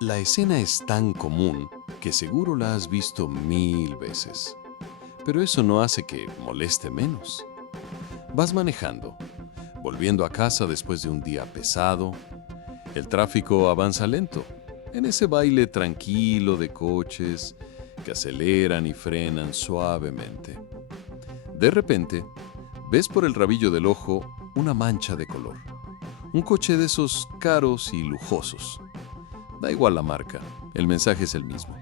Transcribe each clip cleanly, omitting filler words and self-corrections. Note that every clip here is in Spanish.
La escena es tan común que seguro la has visto 1000 veces, pero eso no hace que moleste menos. Vas manejando, volviendo a casa después de un día pesado. El tráfico avanza lento, en ese baile tranquilo de coches que aceleran y frenan suavemente. De repente, ves por el rabillo del ojo una mancha de color. Un coche de esos caros y lujosos. Da igual la marca, el mensaje es el mismo.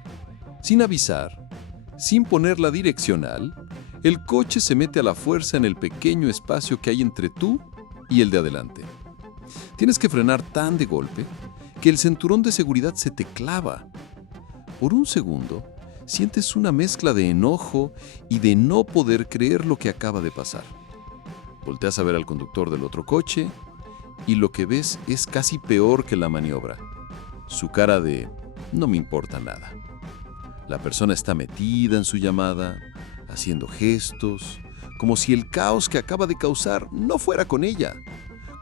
Sin avisar, sin poner la direccional, el coche se mete a la fuerza en el pequeño espacio que hay entre tú y el de adelante. Tienes que frenar tan de golpe que el cinturón de seguridad se te clava. Por un segundo, sientes una mezcla de enojo y de no poder creer lo que acaba de pasar. Volteas a ver al conductor del otro coche y lo que ves es casi peor que la maniobra. Su cara de "no me importa nada". La persona está metida en su llamada, haciendo gestos, como si el caos que acaba de causar no fuera con ella,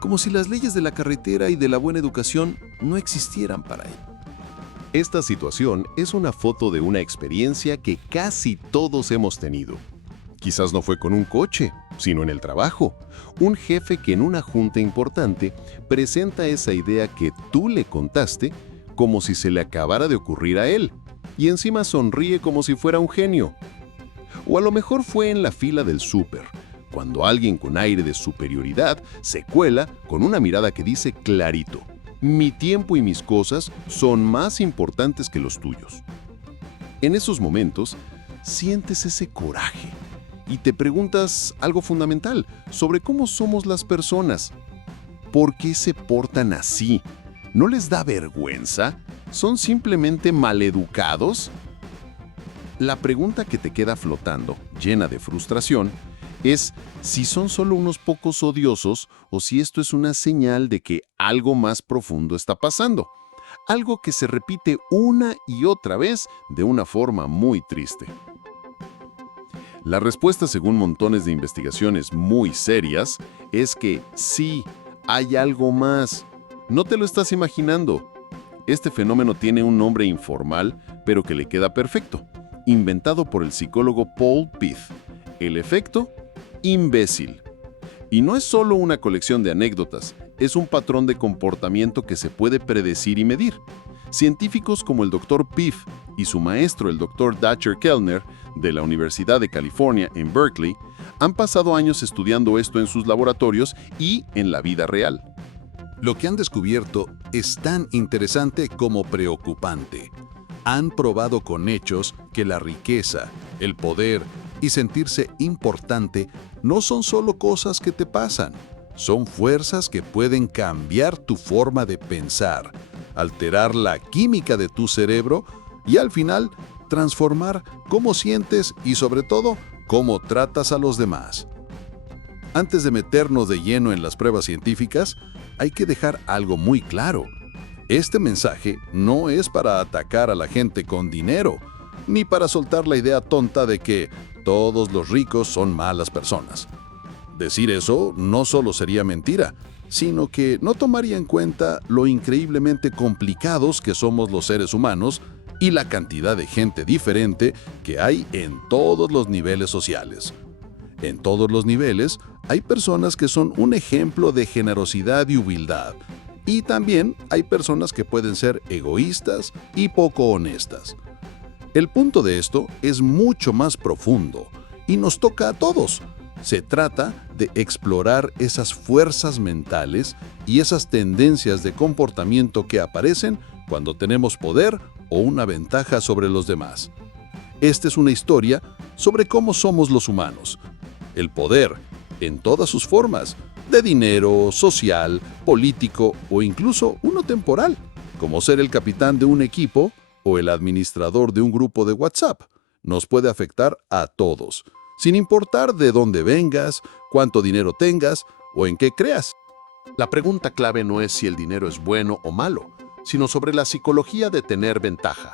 como si las leyes de la carretera y de la buena educación no existieran para él. Esta situación es una foto de una experiencia que casi todos hemos tenido. Quizás no fue con un coche, sino en el trabajo. Un jefe que en una junta importante presenta esa idea que tú le contaste como si se le acabara de ocurrir a él, y encima sonríe como si fuera un genio. O a lo mejor fue en la fila del súper, cuando alguien con aire de superioridad se cuela con una mirada que dice clarito: mi tiempo y mis cosas son más importantes que los tuyos. En esos momentos, sientes ese coraje y te preguntas algo fundamental sobre cómo somos las personas. ¿Por qué se portan así? ¿No les da vergüenza? ¿Son simplemente maleducados? La pregunta que te queda flotando, llena de frustración, es si son solo unos pocos odiosos o si esto es una señal de que algo más profundo está pasando. Algo que se repite una y otra vez de una forma muy triste. La respuesta, según montones de investigaciones muy serias, es que sí, hay algo más. No te lo estás imaginando. Este fenómeno tiene un nombre informal, pero que le queda perfecto, inventado por el psicólogo Paul Pitt: el efecto imbécil. Y no es solo una colección de anécdotas, es un patrón de comportamiento que se puede predecir y medir. Científicos como el Dr. Pitt y su maestro, el Dr. Dacher Kellner, de la Universidad de California en Berkeley, han pasado años estudiando esto en sus laboratorios y en la vida real. Lo que han descubierto es tan interesante como preocupante. Han probado con hechos que la riqueza, el poder y sentirse importante no son solo cosas que te pasan, son fuerzas que pueden cambiar tu forma de pensar, alterar la química de tu cerebro y al final transformar cómo sientes y sobre todo cómo tratas a los demás. Antes de meternos de lleno en las pruebas científicas, hay que dejar algo muy claro. Este mensaje no es para atacar a la gente con dinero, ni para soltar la idea tonta de que todos los ricos son malas personas. Decir eso no solo sería mentira, sino que no tomaría en cuenta lo increíblemente complicados que somos los seres humanos y la cantidad de gente diferente que hay en todos los niveles sociales. En todos los niveles hay personas que son un ejemplo de generosidad y humildad, y también hay personas que pueden ser egoístas y poco honestas. El punto de esto es mucho más profundo y nos toca a todos. Se trata de explorar esas fuerzas mentales y esas tendencias de comportamiento que aparecen cuando tenemos poder o una ventaja sobre los demás. Esta es una historia sobre cómo somos los humanos. El poder, en todas sus formas, de dinero, social, político o incluso uno temporal, como ser el capitán de un equipo o el administrador de un grupo de WhatsApp, nos puede afectar a todos, sin importar de dónde vengas, cuánto dinero tengas o en qué creas. La pregunta clave no es si el dinero es bueno o malo, sino sobre la psicología de tener ventaja.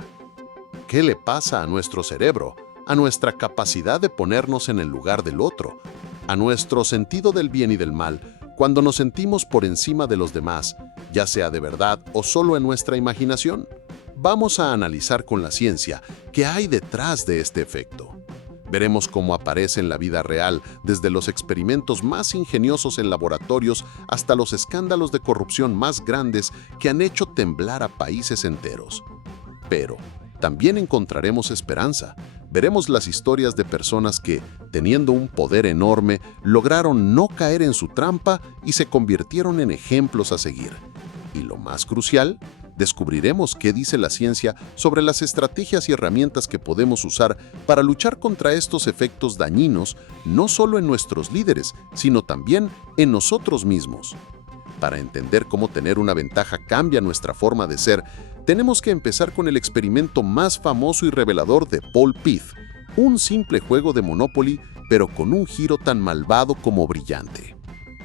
¿Qué le pasa a nuestro cerebro, a nuestra capacidad de ponernos en el lugar del otro, a nuestro sentido del bien y del mal, Cuando nos sentimos por encima de los demás, ya sea de verdad o solo en nuestra imaginación, vamos a analizar con la ciencia qué hay detrás de este efecto. Veremos cómo aparece en la vida real, desde los experimentos más ingeniosos en laboratorios hasta los escándalos de corrupción más grandes que han hecho temblar a países enteros. Pero también encontraremos esperanza. Veremos las historias de personas que, teniendo un poder enorme, lograron no caer en su trampa y se convirtieron en ejemplos a seguir. Y lo más crucial, descubriremos qué dice la ciencia sobre las estrategias y herramientas que podemos usar para luchar contra estos efectos dañinos, no solo en nuestros líderes, sino también en nosotros mismos. Para entender cómo tener una ventaja cambia nuestra forma de ser, tenemos que empezar con el experimento más famoso y revelador de Paul Pitt, un simple juego de Monopoly, pero con un giro tan malvado como brillante.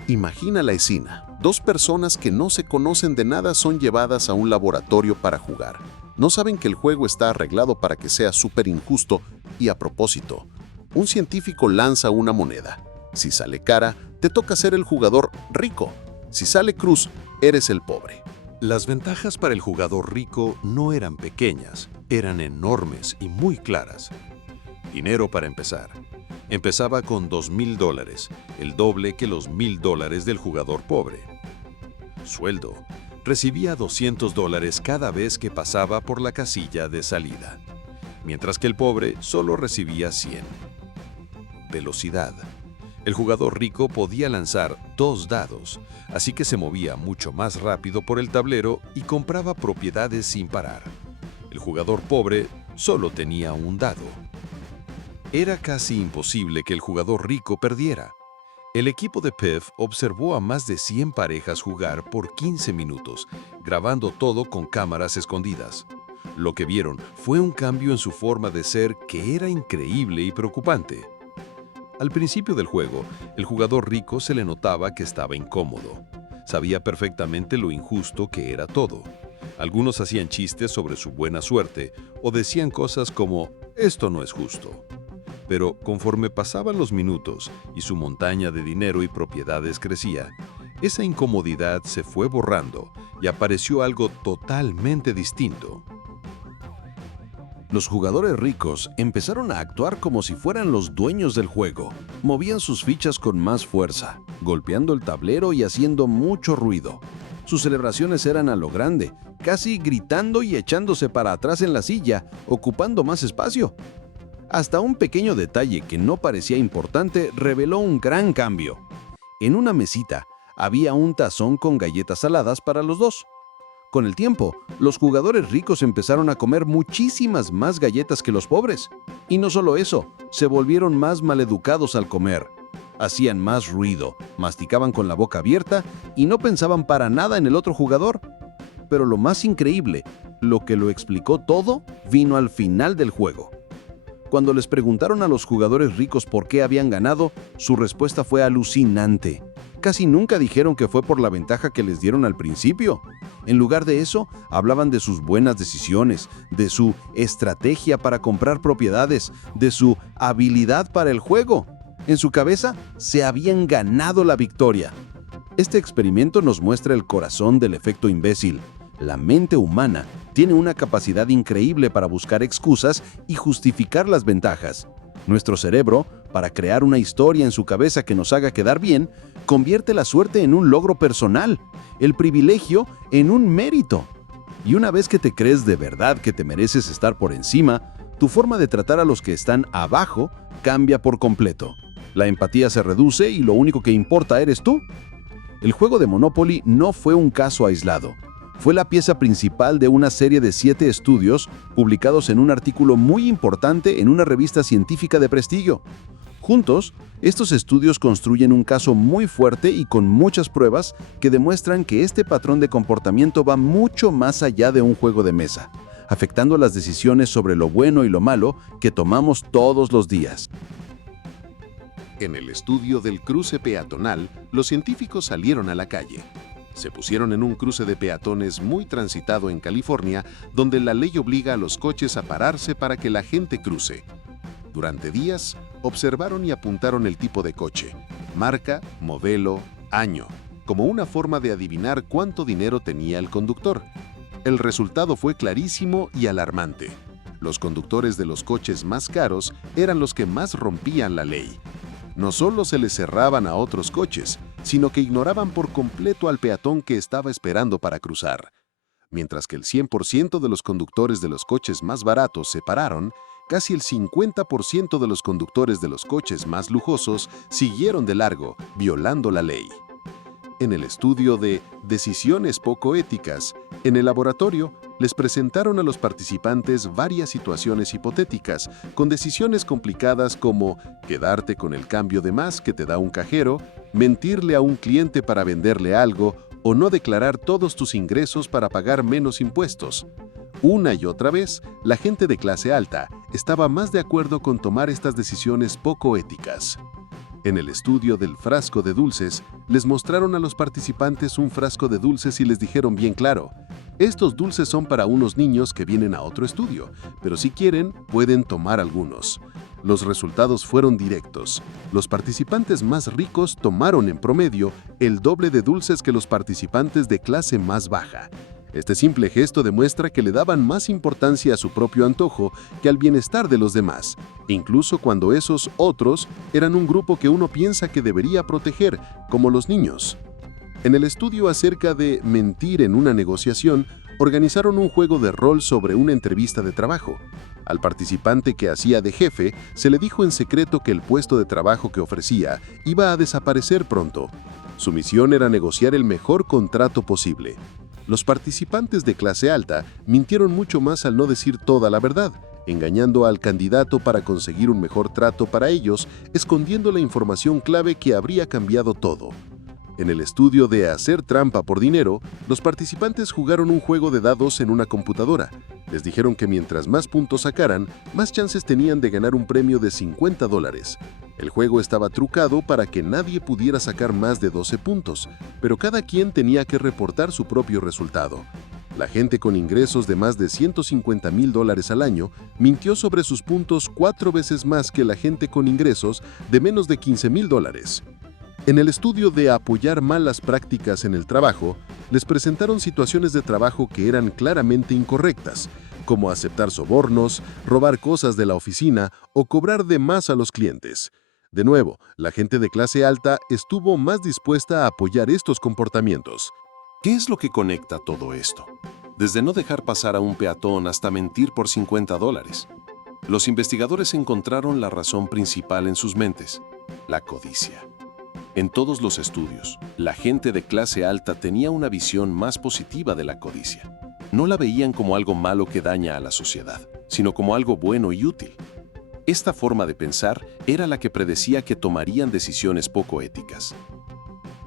Imagina la escena. Dos personas que no se conocen de nada son llevadas a un laboratorio para jugar. No saben que el juego está arreglado para que sea súper injusto y, a propósito, un científico lanza una moneda. Si sale cara, te toca ser el jugador rico. Si sale cruz, eres el pobre. Las ventajas para el jugador rico no eran pequeñas, eran enormes y muy claras. Dinero para empezar. Empezaba con $2,000, el doble que los $1,000 del jugador pobre. Sueldo. Recibía $200 cada vez que pasaba por la casilla de salida, mientras que el pobre solo recibía 100. Velocidad. El jugador rico podía lanzar 2 dados, así que se movía mucho más rápido por el tablero y compraba propiedades sin parar. El jugador pobre solo tenía un dado. Era casi imposible que el jugador rico perdiera. El equipo de PEF observó a más de 100 parejas jugar por 15 minutos, grabando todo con cámaras escondidas. Lo que vieron fue un cambio en su forma de ser que era increíble y preocupante. Al principio del juego, el jugador rico se le notaba que estaba incómodo. Sabía perfectamente lo injusto que era todo. Algunos hacían chistes sobre su buena suerte o decían cosas como «esto no es justo». Pero conforme pasaban los minutos y su montaña de dinero y propiedades crecía, esa incomodidad se fue borrando y apareció algo totalmente distinto. Los jugadores ricos empezaron a actuar como si fueran los dueños del juego. Movían sus fichas con más fuerza, golpeando el tablero y haciendo mucho ruido. Sus celebraciones eran a lo grande, casi gritando y echándose para atrás en la silla, ocupando más espacio. Hasta un pequeño detalle que no parecía importante reveló un gran cambio. En una mesita había un tazón con galletas saladas para los dos. Con el tiempo, los jugadores ricos empezaron a comer muchísimas más galletas que los pobres. Y no solo eso, se volvieron más maleducados al comer. Hacían más ruido, masticaban con la boca abierta y no pensaban para nada en el otro jugador. Pero lo más increíble, lo que lo explicó todo, vino al final del juego. Cuando les preguntaron a los jugadores ricos por qué habían ganado, su respuesta fue alucinante. Casi nunca dijeron que fue por la ventaja que les dieron al principio. En lugar de eso, hablaban de sus buenas decisiones, de su estrategia para comprar propiedades, de su habilidad para el juego. En su cabeza, se habían ganado la victoria. Este experimento nos muestra el corazón del efecto imbécil. La mente humana tiene una capacidad increíble para buscar excusas y justificar las ventajas. Nuestro cerebro, para crear una historia en su cabeza que nos haga quedar bien, convierte la suerte en un logro personal, el privilegio en un mérito. Y una vez que te crees de verdad que te mereces estar por encima, tu forma de tratar a los que están abajo cambia por completo. La empatía se reduce y lo único que importa eres tú. El juego de Monopoly no fue un caso aislado. Fue la pieza principal de una serie de 7 estudios publicados en un artículo muy importante en una revista científica de prestigio. Juntos, estos estudios construyen un caso muy fuerte y con muchas pruebas que demuestran que este patrón de comportamiento va mucho más allá de un juego de mesa, afectando las decisiones sobre lo bueno y lo malo que tomamos todos los días. En el estudio del cruce peatonal, los científicos salieron a la calle. Se pusieron en un cruce de peatones muy transitado en California, donde la ley obliga a los coches a pararse para que la gente cruce. Durante días, observaron y apuntaron el tipo de coche, marca, modelo, año, como una forma de adivinar cuánto dinero tenía el conductor. El resultado fue clarísimo y alarmante. Los conductores de los coches más caros eran los que más rompían la ley. No solo se les cerraban a otros coches, sino que ignoraban por completo al peatón que estaba esperando para cruzar. Mientras que el 100% de los conductores de los coches más baratos se pararon, casi el 50% de los conductores de los coches más lujosos siguieron de largo, violando la ley. En el estudio de decisiones poco éticas, en el laboratorio les presentaron a los participantes varias situaciones hipotéticas con decisiones complicadas como quedarte con el cambio de más que te da un cajero, mentirle a un cliente para venderle algo o no declarar todos tus ingresos para pagar menos impuestos. Una y otra vez, la gente de clase alta estaba más de acuerdo con tomar estas decisiones poco éticas. En el estudio del frasco de dulces, les mostraron a los participantes un frasco de dulces y les dijeron bien claro, estos dulces son para unos niños que vienen a otro estudio, pero si quieren, pueden tomar algunos. Los resultados fueron directos. Los participantes más ricos tomaron en promedio el doble de dulces que los participantes de clase más baja. Este simple gesto demuestra que le daban más importancia a su propio antojo que al bienestar de los demás, incluso cuando esos otros eran un grupo que uno piensa que debería proteger, como los niños. En el estudio acerca de mentir en una negociación, organizaron un juego de rol sobre una entrevista de trabajo. Al participante que hacía de jefe, se le dijo en secreto que el puesto de trabajo que ofrecía iba a desaparecer pronto. Su misión era negociar el mejor contrato posible. Los participantes de clase alta mintieron mucho más al no decir toda la verdad, engañando al candidato para conseguir un mejor trato para ellos, escondiendo la información clave que habría cambiado todo. En el estudio de hacer trampa por dinero, los participantes jugaron un juego de dados en una computadora. Les dijeron que mientras más puntos sacaran, más chances tenían de ganar un premio de $50. El juego estaba trucado para que nadie pudiera sacar más de 12 puntos, pero cada quien tenía que reportar su propio resultado. La gente con ingresos de más de $150,000 al año mintió sobre sus puntos 4 veces más que la gente con ingresos de menos de $15,000. En el estudio de apoyar malas prácticas en el trabajo, les presentaron situaciones de trabajo que eran claramente incorrectas, como aceptar sobornos, robar cosas de la oficina o cobrar de más a los clientes. De nuevo, la gente de clase alta estuvo más dispuesta a apoyar estos comportamientos. ¿Qué es lo que conecta todo esto? Desde no dejar pasar a un peatón hasta mentir por $50. Los investigadores encontraron la razón principal en sus mentes: la codicia. En todos los estudios, la gente de clase alta tenía una visión más positiva de la codicia. No la veían como algo malo que daña a la sociedad, sino como algo bueno y útil. Esta forma de pensar era la que predecía que tomarían decisiones poco éticas.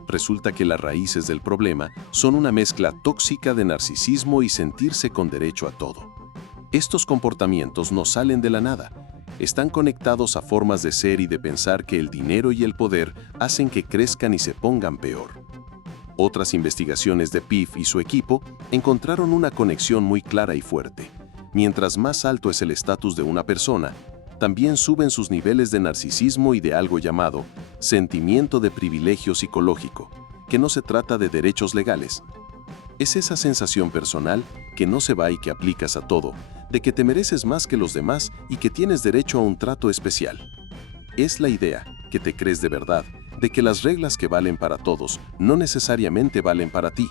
Resulta que las raíces del problema son una mezcla tóxica de narcisismo y sentirse con derecho a todo. Estos comportamientos no salen de la nada. Están conectados a formas de ser y de pensar que el dinero y el poder hacen que crezcan y se pongan peor. Otras investigaciones de Piff y su equipo encontraron una conexión muy clara y fuerte. Mientras más alto es el estatus de una persona, también suben sus niveles de narcisismo y de algo llamado sentimiento de privilegio psicológico, que no se trata de derechos legales. Es esa sensación personal que no se va y que aplicas a todo, de que te mereces más que los demás y que tienes derecho a un trato especial. Es la idea, que te crees de verdad, de que las reglas que valen para todos no necesariamente valen para ti.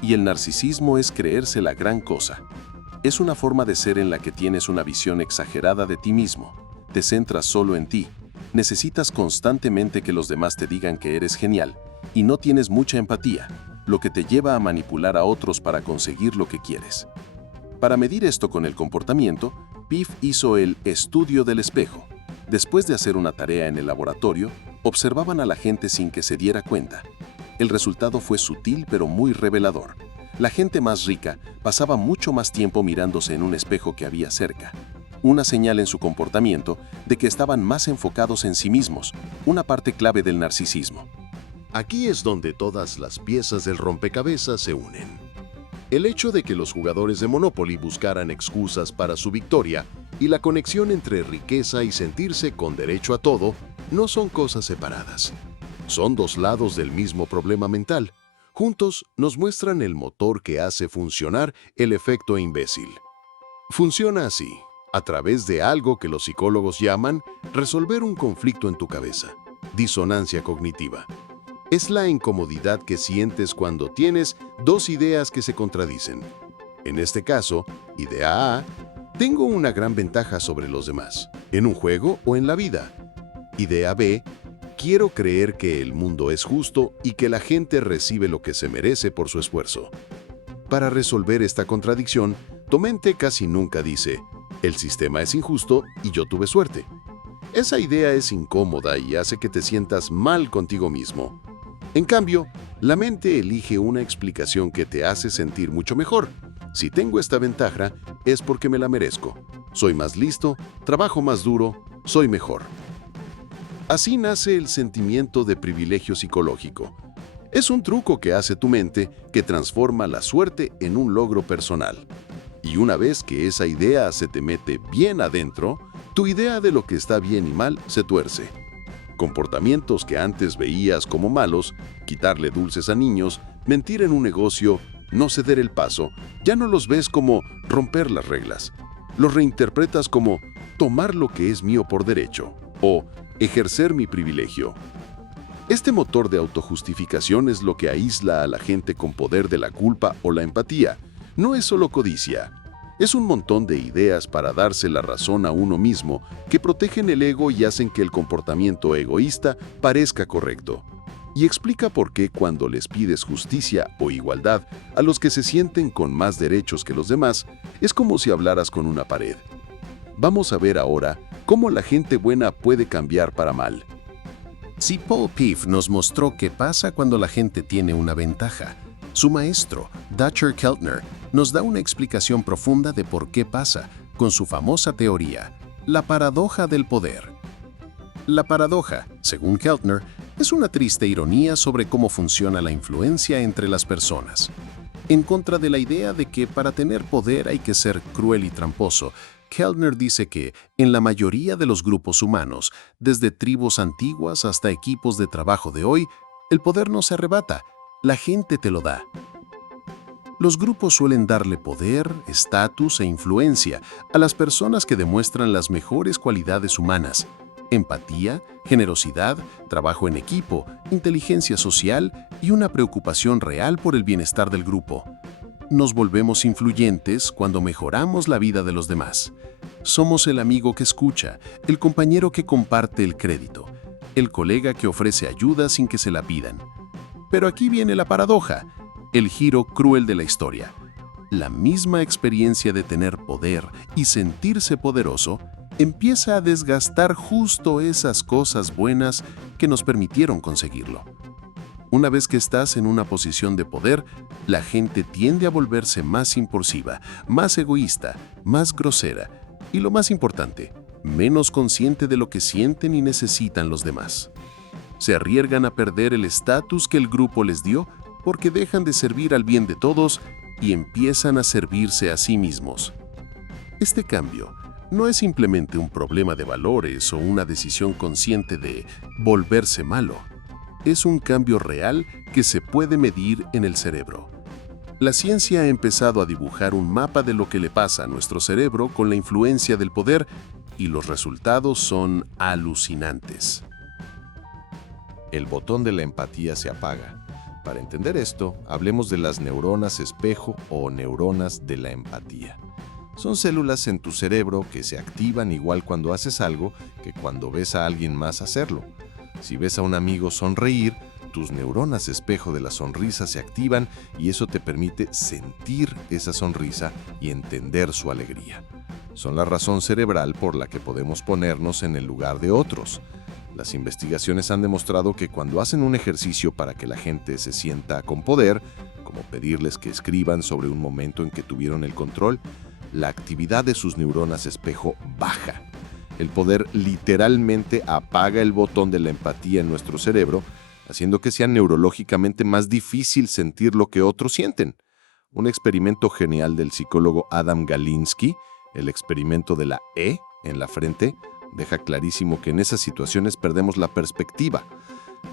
Y el narcisismo es creerse la gran cosa. Es una forma de ser en la que tienes una visión exagerada de ti mismo. Te centras solo en ti. Necesitas constantemente que los demás te digan que eres genial y no tienes mucha empatía, lo que te lleva a manipular a otros para conseguir lo que quieres. Para medir esto con el comportamiento, Piff hizo el estudio del espejo. Después de hacer una tarea en el laboratorio, observaban a la gente sin que se diera cuenta. El resultado fue sutil pero muy revelador. La gente más rica pasaba mucho más tiempo mirándose en un espejo que había cerca. Una señal en su comportamiento de que estaban más enfocados en sí mismos, una parte clave del narcisismo. Aquí es donde todas las piezas del rompecabezas se unen. El hecho de que los jugadores de Monopoly buscaran excusas para su victoria y la conexión entre riqueza y sentirse con derecho a todo no son cosas separadas. Son dos lados del mismo problema mental. Juntos nos muestran el motor que hace funcionar el efecto imbécil. Funciona así, a través de algo que los psicólogos llaman resolver un conflicto en tu cabeza, disonancia cognitiva. Es la incomodidad que sientes cuando tienes dos ideas que se contradicen. En este caso, idea A, tengo una gran ventaja sobre los demás, en un juego o en la vida. Idea B, quiero creer que el mundo es justo y que la gente recibe lo que se merece por su esfuerzo. Para resolver esta contradicción, tu mente casi nunca dice, el sistema es injusto y yo tuve suerte. Esa idea es incómoda y hace que te sientas mal contigo mismo. En cambio, la mente elige una explicación que te hace sentir mucho mejor. Si tengo esta ventaja, es porque me la merezco. Soy más listo, trabajo más duro, soy mejor. Así nace el sentimiento de privilegio psicológico. Es un truco que hace tu mente que transforma la suerte en un logro personal. Y una vez que esa idea se te mete bien adentro, tu idea de lo que está bien y mal se tuerce. Comportamientos que antes veías como malos, quitarle dulces a niños, mentir en un negocio, no ceder el paso, ya no los ves como romper las reglas. Los reinterpretas como tomar lo que es mío por derecho o ejercer mi privilegio. Este motor de autojustificación es lo que aísla a la gente con poder de la culpa o la empatía. No es solo codicia. Es un montón de ideas para darse la razón a uno mismo que protegen el ego y hacen que el comportamiento egoísta parezca correcto. Y explica por qué cuando les pides justicia o igualdad a los que se sienten con más derechos que los demás, es como si hablaras con una pared. Vamos a ver ahora cómo la gente buena puede cambiar para mal. Si Paul Piff nos mostró qué pasa cuando la gente tiene una ventaja, su maestro, Dacher Keltner, nos da una explicación profunda de por qué pasa, con su famosa teoría, la paradoja del poder. La paradoja, según Keltner, es una triste ironía sobre cómo funciona la influencia entre las personas. En contra de la idea de que para tener poder hay que ser cruel y tramposo, Keltner dice que, en la mayoría de los grupos humanos, desde tribus antiguas hasta equipos de trabajo de hoy, el poder no se arrebata, la gente te lo da. Los grupos suelen darle poder, estatus e influencia a las personas que demuestran las mejores cualidades humanas: empatía, generosidad, trabajo en equipo, inteligencia social y una preocupación real por el bienestar del grupo. Nos volvemos influyentes cuando mejoramos la vida de los demás. Somos el amigo que escucha, el compañero que comparte el crédito, el colega que ofrece ayuda sin que se la pidan. Pero aquí viene la paradoja, el giro cruel de la historia. La misma experiencia de tener poder y sentirse poderoso empieza a desgastar justo esas cosas buenas que nos permitieron conseguirlo. Una vez que estás en una posición de poder, la gente tiende a volverse más impulsiva, más egoísta, más grosera y, lo más importante, menos consciente de lo que sienten y necesitan los demás. Se arriesgan a perder el estatus que el grupo les dio porque dejan de servir al bien de todos y empiezan a servirse a sí mismos. Este cambio no es simplemente un problema de valores o una decisión consciente de volverse malo. Es un cambio real que se puede medir en el cerebro. La ciencia ha empezado a dibujar un mapa de lo que le pasa a nuestro cerebro con la influencia del poder y los resultados son alucinantes. El botón de la empatía se apaga. Para entender esto, hablemos de las neuronas espejo o neuronas de la empatía. Son células en tu cerebro que se activan igual cuando haces algo que cuando ves a alguien más hacerlo. Si ves a un amigo sonreír, tus neuronas espejo de la sonrisa se activan y eso te permite sentir esa sonrisa y entender su alegría. Son la razón cerebral por la que podemos ponernos en el lugar de otros. Las investigaciones han demostrado que cuando hacen un ejercicio para que la gente se sienta con poder, como pedirles que escriban sobre un momento en que tuvieron el control, la actividad de sus neuronas espejo baja. El poder literalmente apaga el botón de la empatía en nuestro cerebro, haciendo que sea neurológicamente más difícil sentir lo que otros sienten. Un experimento genial del psicólogo Adam Galinsky, el experimento de la E en la frente, deja clarísimo que en esas situaciones perdemos la perspectiva.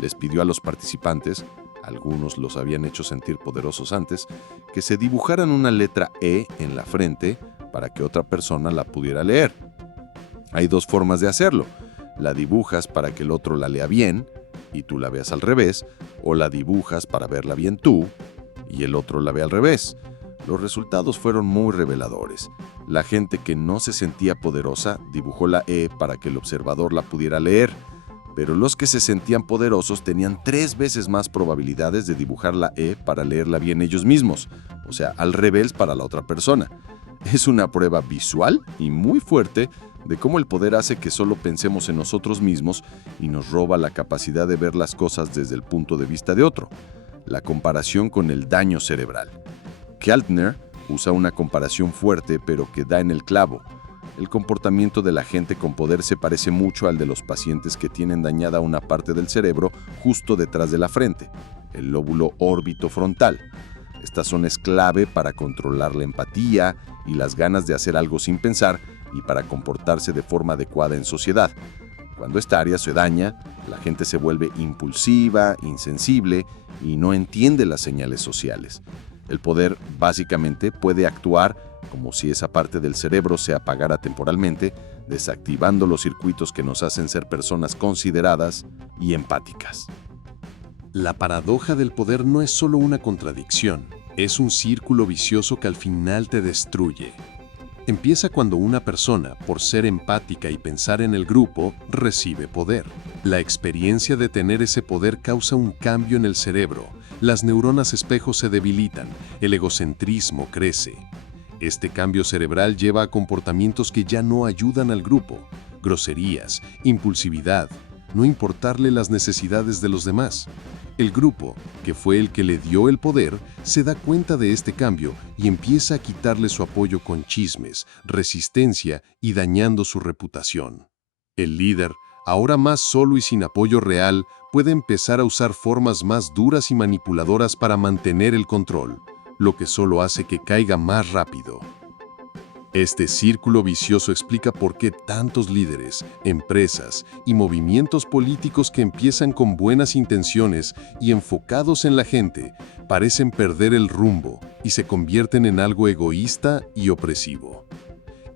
Les pidió a los participantes, algunos los habían hecho sentir poderosos antes, que se dibujaran una letra E en la frente para que otra persona la pudiera leer. Hay dos formas de hacerlo. La dibujas para que el otro la lea bien y tú la veas al revés, o la dibujas para verla bien tú y el otro la ve al revés. Los resultados fueron muy reveladores. La gente que no se sentía poderosa dibujó la E para que el observador la pudiera leer, pero los que se sentían poderosos tenían 3 veces más probabilidades de dibujar la E para leerla bien ellos mismos, o sea, al revés para la otra persona. Es una prueba visual y muy fuerte de cómo el poder hace que solo pensemos en nosotros mismos y nos roba la capacidad de ver las cosas desde el punto de vista de otro. La comparación con el daño cerebral. Keltner usa una comparación fuerte pero que da en el clavo. El comportamiento de la gente con poder se parece mucho al de los pacientes que tienen dañada una parte del cerebro justo detrás de la frente, el lóbulo órbito-frontal. Esta zona es clave para controlar la empatía y las ganas de hacer algo sin pensar y para comportarse de forma adecuada en sociedad. Cuando esta área se daña, la gente se vuelve impulsiva, insensible y no entiende las señales sociales. El poder básicamente puede actuar como si esa parte del cerebro se apagara temporalmente, desactivando los circuitos que nos hacen ser personas consideradas y empáticas. La paradoja del poder no es solo una contradicción, es un círculo vicioso que al final te destruye. Empieza cuando una persona, por ser empática y pensar en el grupo, recibe poder. La experiencia de tener ese poder causa un cambio en el cerebro. Las neuronas espejo se debilitan, el egocentrismo crece. Este cambio cerebral lleva a comportamientos que ya no ayudan al grupo. Groserías, impulsividad, no importarle las necesidades de los demás. El grupo, que fue el que le dio el poder, se da cuenta de este cambio y empieza a quitarle su apoyo con chismes, resistencia y dañando su reputación. El líder, ahora más solo y sin apoyo real, puede empezar a usar formas más duras y manipuladoras para mantener el control, lo que solo hace que caiga más rápido. Este círculo vicioso explica por qué tantos líderes, empresas y movimientos políticos que empiezan con buenas intenciones y enfocados en la gente, parecen perder el rumbo y se convierten en algo egoísta y opresivo.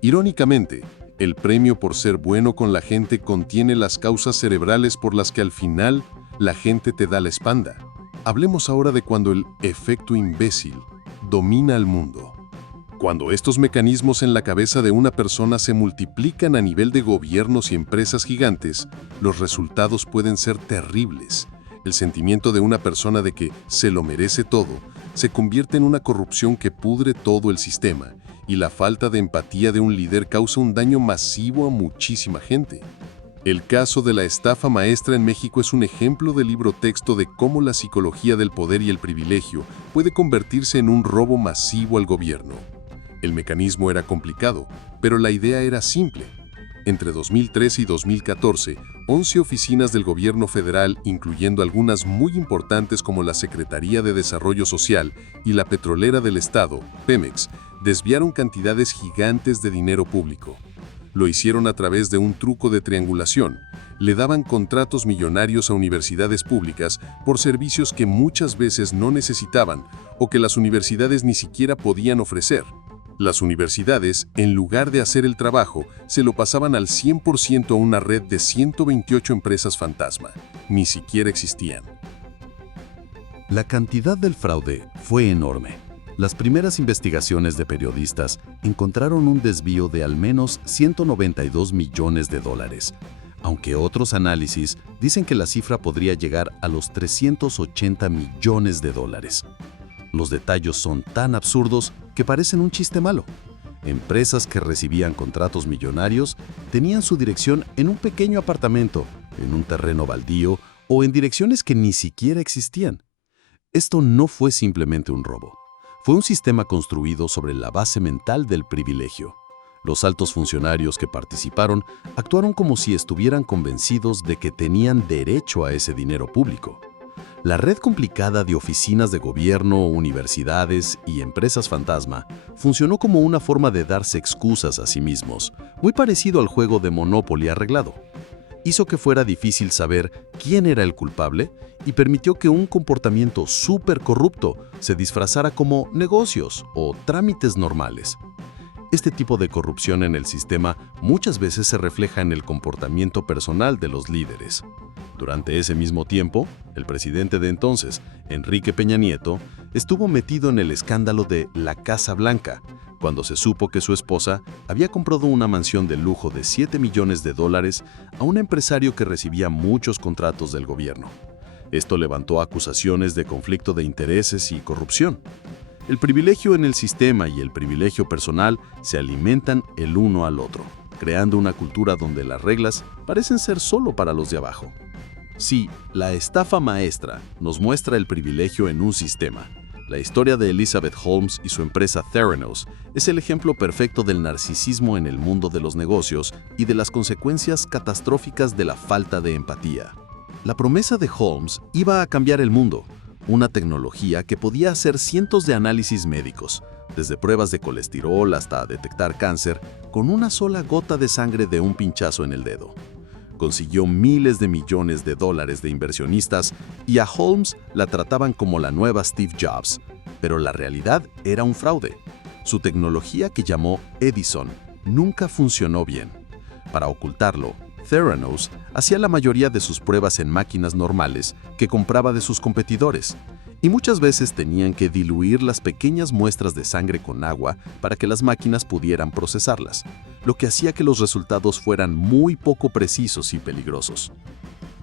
Irónicamente, el premio por ser bueno con la gente contiene las causas cerebrales por las que al final la gente te da la espalda. Hablemos ahora de cuando el efecto imbécil domina al mundo. Cuando estos mecanismos en la cabeza de una persona se multiplican a nivel de gobiernos y empresas gigantes, los resultados pueden ser terribles. El sentimiento de una persona de que se lo merece todo se convierte en una corrupción que pudre todo el sistema, y la falta de empatía de un líder causa un daño masivo a muchísima gente. El caso de la estafa maestra en México es un ejemplo de libro texto de cómo la psicología del poder y el privilegio puede convertirse en un robo masivo al gobierno. El mecanismo era complicado, pero la idea era simple. Entre 2013 y 2014, 11 oficinas del gobierno federal, incluyendo algunas muy importantes como la Secretaría de Desarrollo Social y la Petrolera del Estado, Pemex, desviaron cantidades gigantes de dinero público. Lo hicieron a través de un truco de triangulación. Le daban contratos millonarios a universidades públicas por servicios que muchas veces no necesitaban o que las universidades ni siquiera podían ofrecer. Las universidades, en lugar de hacer el trabajo, se lo pasaban al 100% a una red de 128 empresas fantasma. Ni siquiera existían. La cantidad del fraude fue enorme. Las primeras investigaciones de periodistas encontraron un desvío de al menos $192 millones, aunque otros análisis dicen que la cifra podría llegar a los $380 millones. Los detalles son tan absurdos que parecen un chiste malo. Empresas que recibían contratos millonarios tenían su dirección en un pequeño apartamento, en un terreno baldío o en direcciones que ni siquiera existían. Esto no fue simplemente un robo. Fue un sistema construido sobre la base mental del privilegio. Los altos funcionarios que participaron actuaron como si estuvieran convencidos de que tenían derecho a ese dinero público. La red complicada de oficinas de gobierno, universidades y empresas fantasma funcionó como una forma de darse excusas a sí mismos, muy parecido al juego de Monopoly arreglado. hizo que fuera difícil saber quién era el culpable y permitió que un comportamiento súper corrupto se disfrazara como negocios o trámites normales. Este tipo de corrupción en el sistema muchas veces se refleja en el comportamiento personal de los líderes. Durante ese mismo tiempo, el presidente de entonces, Enrique Peña Nieto, estuvo metido en el escándalo de la Casa Blanca, cuando se supo que su esposa había comprado una mansión de lujo de $7 millones a un empresario que recibía muchos contratos del gobierno. Esto levantó acusaciones de conflicto de intereses y corrupción. El privilegio en el sistema y el privilegio personal se alimentan el uno al otro, creando una cultura donde las reglas parecen ser solo para los de abajo. Sí, la estafa maestra nos muestra el privilegio en un sistema. La historia de Elizabeth Holmes y su empresa Theranos es el ejemplo perfecto del narcisismo en el mundo de los negocios y de las consecuencias catastróficas de la falta de empatía. La promesa de Holmes iba a cambiar el mundo, una tecnología que podía hacer cientos de análisis médicos, desde pruebas de colesterol hasta detectar cáncer, con una sola gota de sangre de un pinchazo en el dedo. Consiguió miles de millones de dólares de inversionistas y a Holmes la trataban como la nueva Steve Jobs, pero la realidad era un fraude. Su tecnología, que llamó Edison, nunca funcionó bien. Para ocultarlo, Theranos hacía la mayoría de sus pruebas en máquinas normales que compraba de sus competidores, y muchas veces tenían que diluir las pequeñas muestras de sangre con agua para que las máquinas pudieran procesarlas, lo que hacía que los resultados fueran muy poco precisos y peligrosos.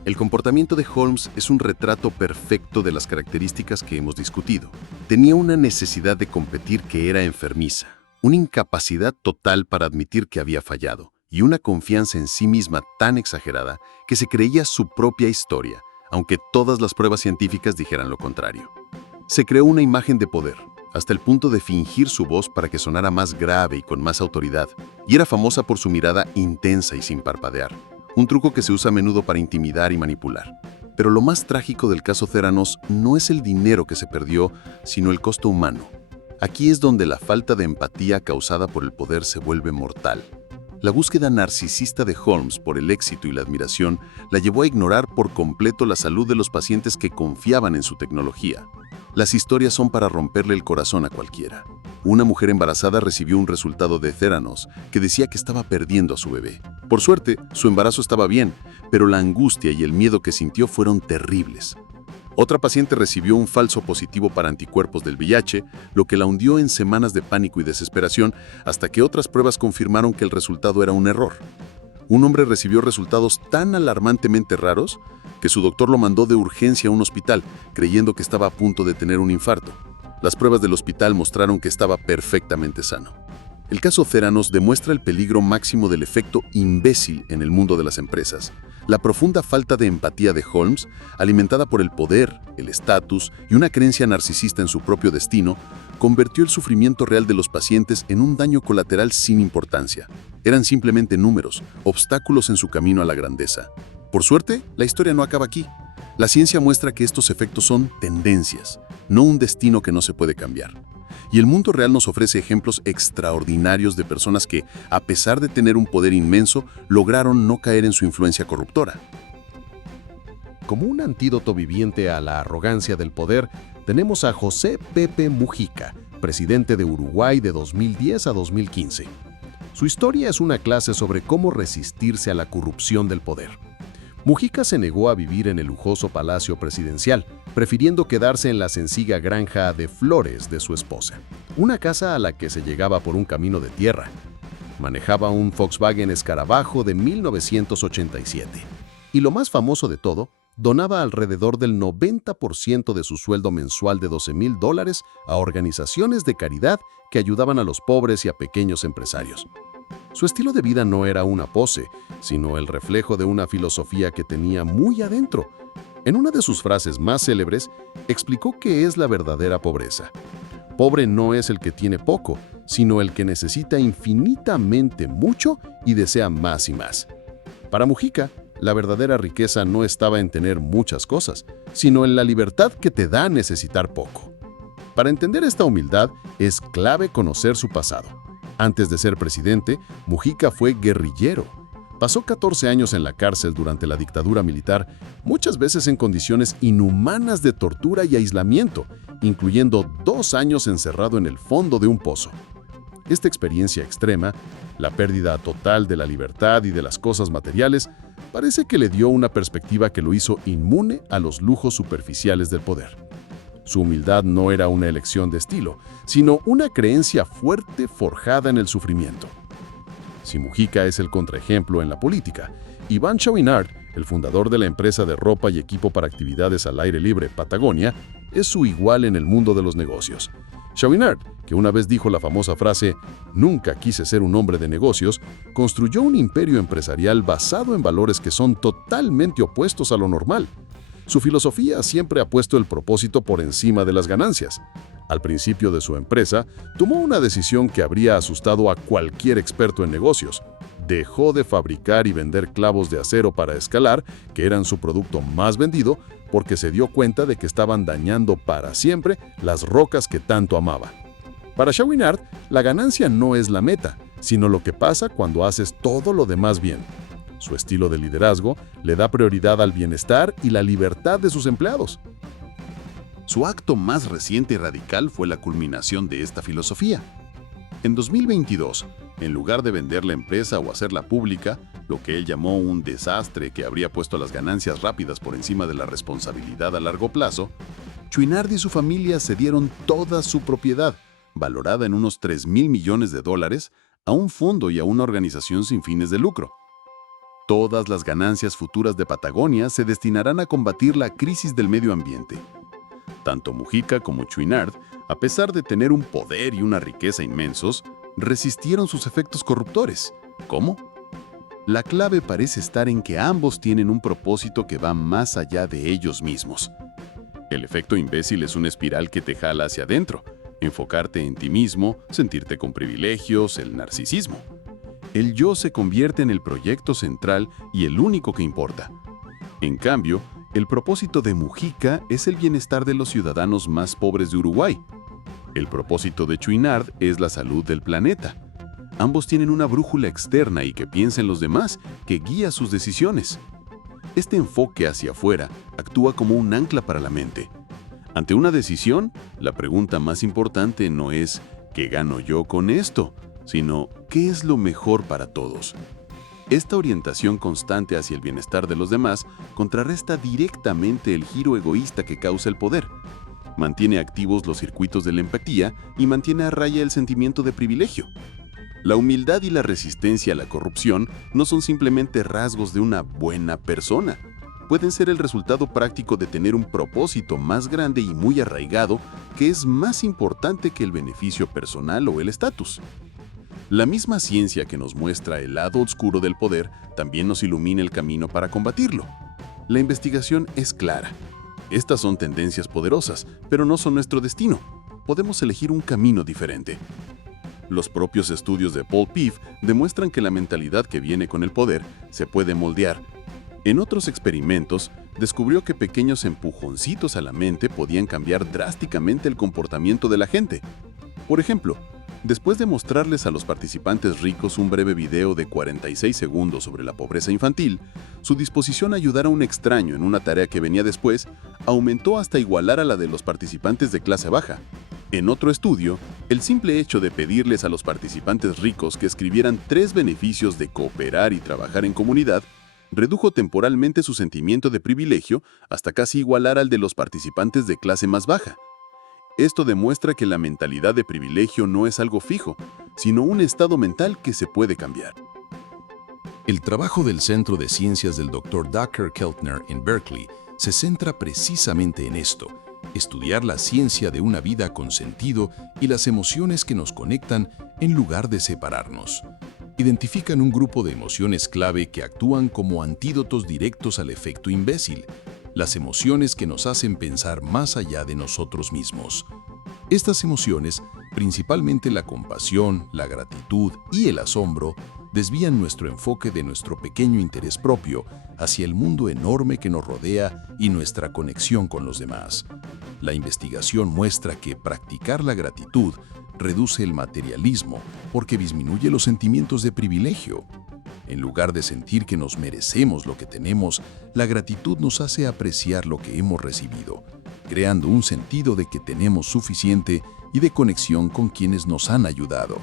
El comportamiento de Holmes es un retrato perfecto de las características que hemos discutido. Tenía una necesidad de competir que era enfermiza, una incapacidad total para admitir que había fallado, y una confianza en sí misma tan exagerada que se creía su propia historia, aunque todas las pruebas científicas dijeran lo contrario. Se creó una imagen de poder, hasta el punto de fingir su voz para que sonara más grave y con más autoridad, y era famosa por su mirada intensa y sin parpadear, un truco que se usa a menudo para intimidar y manipular. Pero lo más trágico del caso Theranos no es el dinero que se perdió, sino el costo humano. Aquí es donde la falta de empatía causada por el poder se vuelve mortal. La búsqueda narcisista de Holmes por el éxito y la admiración la llevó a ignorar por completo la salud de los pacientes que confiaban en su tecnología. Las historias son para romperle el corazón a cualquiera. Una mujer embarazada recibió un resultado de Theranos que decía que estaba perdiendo a su bebé. Por suerte, su embarazo estaba bien, pero la angustia y el miedo que sintió fueron terribles. Otra paciente recibió un falso positivo para anticuerpos del VIH, lo que la hundió en semanas de pánico y desesperación, hasta que otras pruebas confirmaron que el resultado era un error. Un hombre recibió resultados tan alarmantemente raros que su doctor lo mandó de urgencia a un hospital, creyendo que estaba a punto de tener un infarto. Las pruebas del hospital mostraron que estaba perfectamente sano. El caso Theranos demuestra el peligro máximo del efecto imbécil en el mundo de las empresas. La profunda falta de empatía de Holmes, alimentada por el poder, el estatus y una creencia narcisista en su propio destino, convirtió el sufrimiento real de los pacientes en un daño colateral sin importancia. Eran simplemente números, obstáculos en su camino a la grandeza. Por suerte, la historia no acaba aquí. La ciencia muestra que estos efectos son tendencias, no un destino que no se puede cambiar. Y el mundo real nos ofrece ejemplos extraordinarios de personas que, a pesar de tener un poder inmenso, lograron no caer en su influencia corruptora. Como un antídoto viviente a la arrogancia del poder, tenemos a José Pepe Mujica, presidente de Uruguay de 2010 a 2015. Su historia es una clase sobre cómo resistirse a la corrupción del poder. Mujica se negó a vivir en el lujoso palacio presidencial, prefiriendo quedarse en la sencilla granja de flores de su esposa, una casa a la que se llegaba por un camino de tierra. Manejaba un Volkswagen Escarabajo de 1987. Y lo más famoso de todo, donaba alrededor del 90% de su sueldo mensual de $12,000 a organizaciones de caridad que ayudaban a los pobres y a pequeños empresarios. Su estilo de vida no era una pose, sino el reflejo de una filosofía que tenía muy adentro. En una de sus frases más célebres, explicó qué es la verdadera pobreza. Pobre no es el que tiene poco, sino el que necesita infinitamente mucho y desea más y más. Para Mujica, la verdadera riqueza no estaba en tener muchas cosas, sino en la libertad que te da necesitar poco. Para entender esta humildad, es clave conocer su pasado. Antes de ser presidente, Mujica fue guerrillero. Pasó 14 años en la cárcel durante la dictadura militar, muchas veces en condiciones inhumanas de tortura y aislamiento, incluyendo 2 años encerrado en el fondo de un pozo. Esta experiencia extrema, la pérdida total de la libertad y de las cosas materiales, parece que le dio una perspectiva que lo hizo inmune a los lujos superficiales del poder. Su humildad no era una elección de estilo, sino una creencia fuerte forjada en el sufrimiento. Si Mujica es el contraejemplo en la política, Iván Chouinard, el fundador de la empresa de ropa y equipo para actividades al aire libre Patagonia, es su igual en el mundo de los negocios. Chouinard, que una vez dijo la famosa frase «Nunca quise ser un hombre de negocios», construyó un imperio empresarial basado en valores que son totalmente opuestos a lo normal. Su filosofía siempre ha puesto el propósito por encima de las ganancias. Al principio de su empresa, tomó una decisión que habría asustado a cualquier experto en negocios. Dejó de fabricar y vender clavos de acero para escalar, que eran su producto más vendido, porque se dio cuenta de que estaban dañando para siempre las rocas que tanto amaba. Para Chouinard, la ganancia no es la meta, sino lo que pasa cuando haces todo lo demás bien. Su estilo de liderazgo le da prioridad al bienestar y la libertad de sus empleados. Su acto más reciente y radical fue la culminación de esta filosofía. En 2022, en lugar de vender la empresa o hacerla pública, lo que él llamó un desastre que habría puesto las ganancias rápidas por encima de la responsabilidad a largo plazo, Chouinard y su familia cedieron toda su propiedad, valorada en unos $3,000 millones, a un fondo y a una organización sin fines de lucro. Todas las ganancias futuras de Patagonia se destinarán a combatir la crisis del medio ambiente. Tanto Mujica como Chouinard, a pesar de tener un poder y una riqueza inmensos, resistieron sus efectos corruptores. ¿Cómo? La clave parece estar en que ambos tienen un propósito que va más allá de ellos mismos. El efecto imbécil es una espiral que te jala hacia adentro. Enfocarte en ti mismo, sentirte con privilegios, el narcisismo. El yo se convierte en el proyecto central y el único que importa. En cambio, el propósito de Mujica es el bienestar de los ciudadanos más pobres de Uruguay. El propósito de Chouinard es la salud del planeta. Ambos tienen una brújula externa y que piensa en los demás, que guía sus decisiones. Este enfoque hacia afuera actúa como un ancla para la mente. Ante una decisión, la pregunta más importante no es ¿qué gano yo con esto?, sino ¿qué es lo mejor para todos? Esta orientación constante hacia el bienestar de los demás contrarresta directamente el giro egoísta que causa el poder. Mantiene activos los circuitos de la empatía y mantiene a raya el sentimiento de privilegio. La humildad y la resistencia a la corrupción no son simplemente rasgos de una buena persona. Pueden ser el resultado práctico de tener un propósito más grande y muy arraigado que es más importante que el beneficio personal o el estatus. La misma ciencia que nos muestra el lado oscuro del poder también nos ilumina el camino para combatirlo. La investigación es clara. Estas son tendencias poderosas, pero no son nuestro destino. Podemos elegir un camino diferente. Los propios estudios de Paul Piff demuestran que la mentalidad que viene con el poder se puede moldear. En otros experimentos, descubrió que pequeños empujoncitos a la mente podían cambiar drásticamente el comportamiento de la gente. Por ejemplo, después de mostrarles a los participantes ricos un breve video de 46 segundos sobre la pobreza infantil, su disposición a ayudar a un extraño en una tarea que venía después aumentó hasta igualar a la de los participantes de clase baja. En otro estudio, el simple hecho de pedirles a los participantes ricos que escribieran 3 beneficios de cooperar y trabajar en comunidad redujo temporalmente su sentimiento de privilegio hasta casi igualar al de los participantes de clase más baja. Esto demuestra que la mentalidad de privilegio no es algo fijo, sino un estado mental que se puede cambiar. El trabajo del Centro de Ciencias del Dr. Dacher Keltner en Berkeley se centra precisamente en esto: estudiar la ciencia de una vida con sentido y las emociones que nos conectan en lugar de separarnos. Identifican un grupo de emociones clave que actúan como antídotos directos al efecto imbécil, las emociones que nos hacen pensar más allá de nosotros mismos. Estas emociones, principalmente la compasión, la gratitud y el asombro, desvían nuestro enfoque de nuestro pequeño interés propio hacia el mundo enorme que nos rodea y nuestra conexión con los demás. La investigación muestra que practicar la gratitud reduce el materialismo porque disminuye los sentimientos de privilegio. En lugar de sentir que nos merecemos lo que tenemos, la gratitud nos hace apreciar lo que hemos recibido, creando un sentido de que tenemos suficiente y de conexión con quienes nos han ayudado.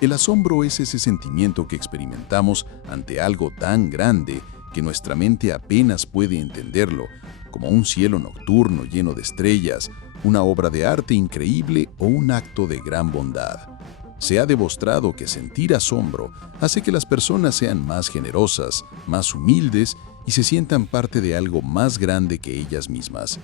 El asombro es ese sentimiento que experimentamos ante algo tan grande que nuestra mente apenas puede entenderlo, como un cielo nocturno lleno de estrellas, una obra de arte increíble o un acto de gran bondad. Se ha demostrado que sentir asombro hace que las personas sean más generosas, más humildes y se sientan parte de algo más grande que ellas mismas.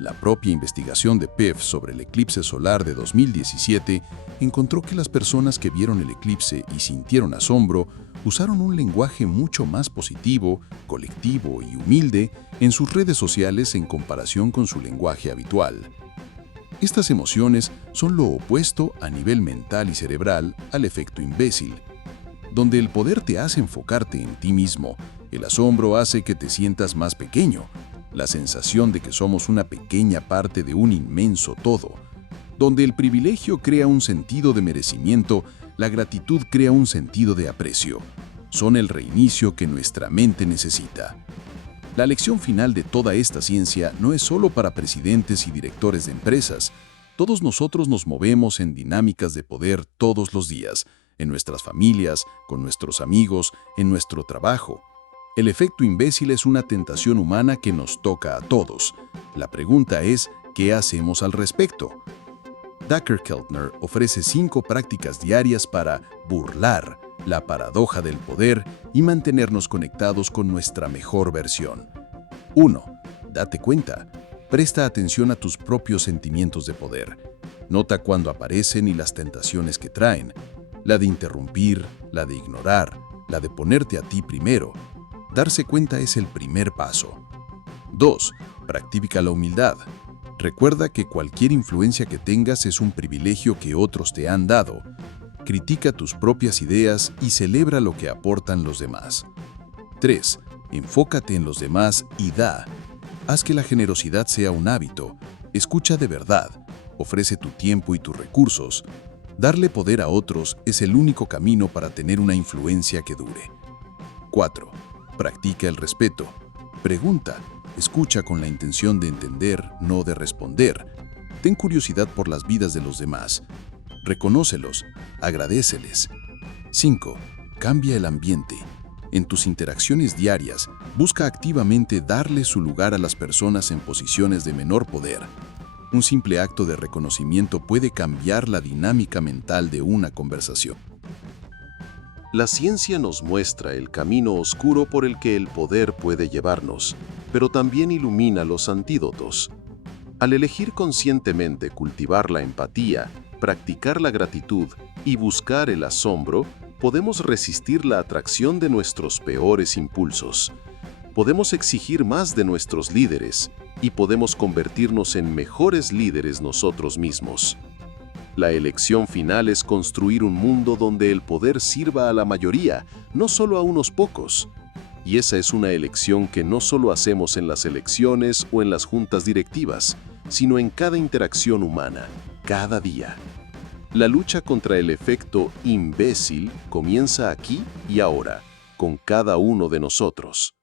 La propia investigación de PEF sobre el eclipse solar de 2017 encontró que las personas que vieron el eclipse y sintieron asombro usaron un lenguaje mucho más positivo, colectivo y humilde en sus redes sociales en comparación con su lenguaje habitual. Estas emociones son lo opuesto a nivel mental y cerebral al efecto imbécil. Donde el poder te hace enfocarte en ti mismo, el asombro hace que te sientas más pequeño, la sensación de que somos una pequeña parte de un inmenso todo. Donde el privilegio crea un sentido de merecimiento, la gratitud crea un sentido de aprecio. Son el reinicio que nuestra mente necesita. La lección final de toda esta ciencia no es solo para presidentes y directores de empresas. Todos nosotros nos movemos en dinámicas de poder todos los días, en nuestras familias, con nuestros amigos, en nuestro trabajo. El efecto imbécil es una tentación humana que nos toca a todos. La pregunta es, ¿qué hacemos al respecto? Dacher Keltner ofrece 5 prácticas diarias para burlar la paradoja del poder y mantenernos conectados con nuestra mejor versión. 1. Date cuenta. Presta atención a tus propios sentimientos de poder. Nota cuándo aparecen y las tentaciones que traen. La de interrumpir, la de ignorar, la de ponerte a ti primero. Darse cuenta es el primer paso. 2. Practica la humildad. Recuerda que cualquier influencia que tengas es un privilegio que otros te han dado. Critica tus propias ideas y celebra lo que aportan los demás. 3. Enfócate en los demás y da. Haz que la generosidad sea un hábito. Escucha de verdad. Ofrece tu tiempo y tus recursos. Darle poder a otros es el único camino para tener una influencia que dure. 4. Practica el respeto. Pregunta. Escucha con la intención de entender, no de responder. Ten curiosidad por las vidas de los demás. Reconócelos, agradéceles. 5. Cambia el ambiente. En tus interacciones diarias, busca activamente darle su lugar a las personas en posiciones de menor poder. Un simple acto de reconocimiento puede cambiar la dinámica mental de una conversación. La ciencia nos muestra el camino oscuro por el que el poder puede llevarnos, pero también ilumina los antídotos. Al elegir conscientemente cultivar la empatía, practicar la gratitud y buscar el asombro, podemos resistir la atracción de nuestros peores impulsos. Podemos exigir más de nuestros líderes y podemos convertirnos en mejores líderes nosotros mismos. La elección final es construir un mundo donde el poder sirva a la mayoría, no solo a unos pocos. Y esa es una elección que no solo hacemos en las elecciones o en las juntas directivas, sino en cada interacción humana, cada día. La lucha contra el efecto imbécil comienza aquí y ahora, con cada uno de nosotros.